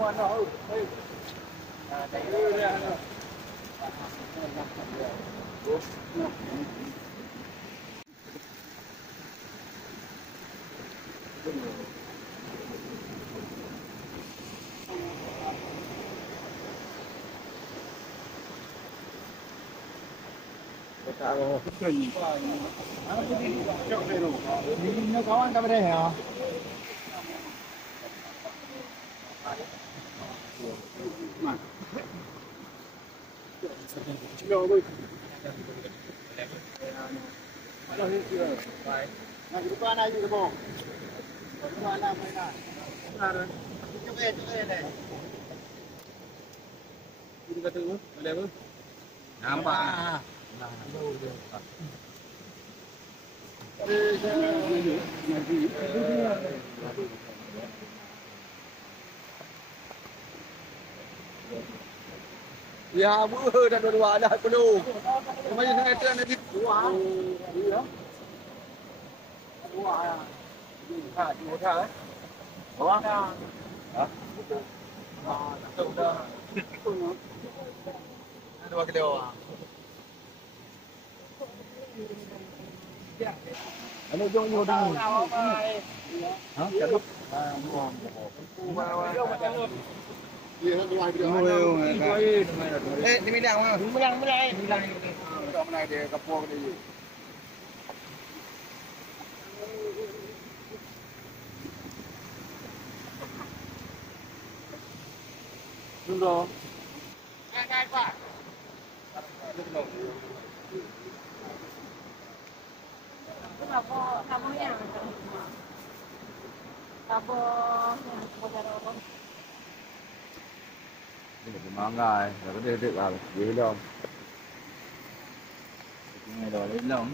Nó có anh ta bên đây hả? Nah, itu kan aja gitu, Bang. Mana mana? Benar. Coba deh. Itu kata lu, ada apa? Nampak. Ya, dah dua dah penuh. Macam mana tu nanti dua. Iya. Dua. Dua dah. Dua dah. Hah? Tak dah. Dua kilo. Ano yung iyo dang? Ha? Kalok. Dimilang mo. Dimilang. Ito mo na dia kapog ni. Dulo. Kaya pa. Kamu yang ini lebih mahal, tapi dia dekat lah, dia hilang. Ini dah hilang.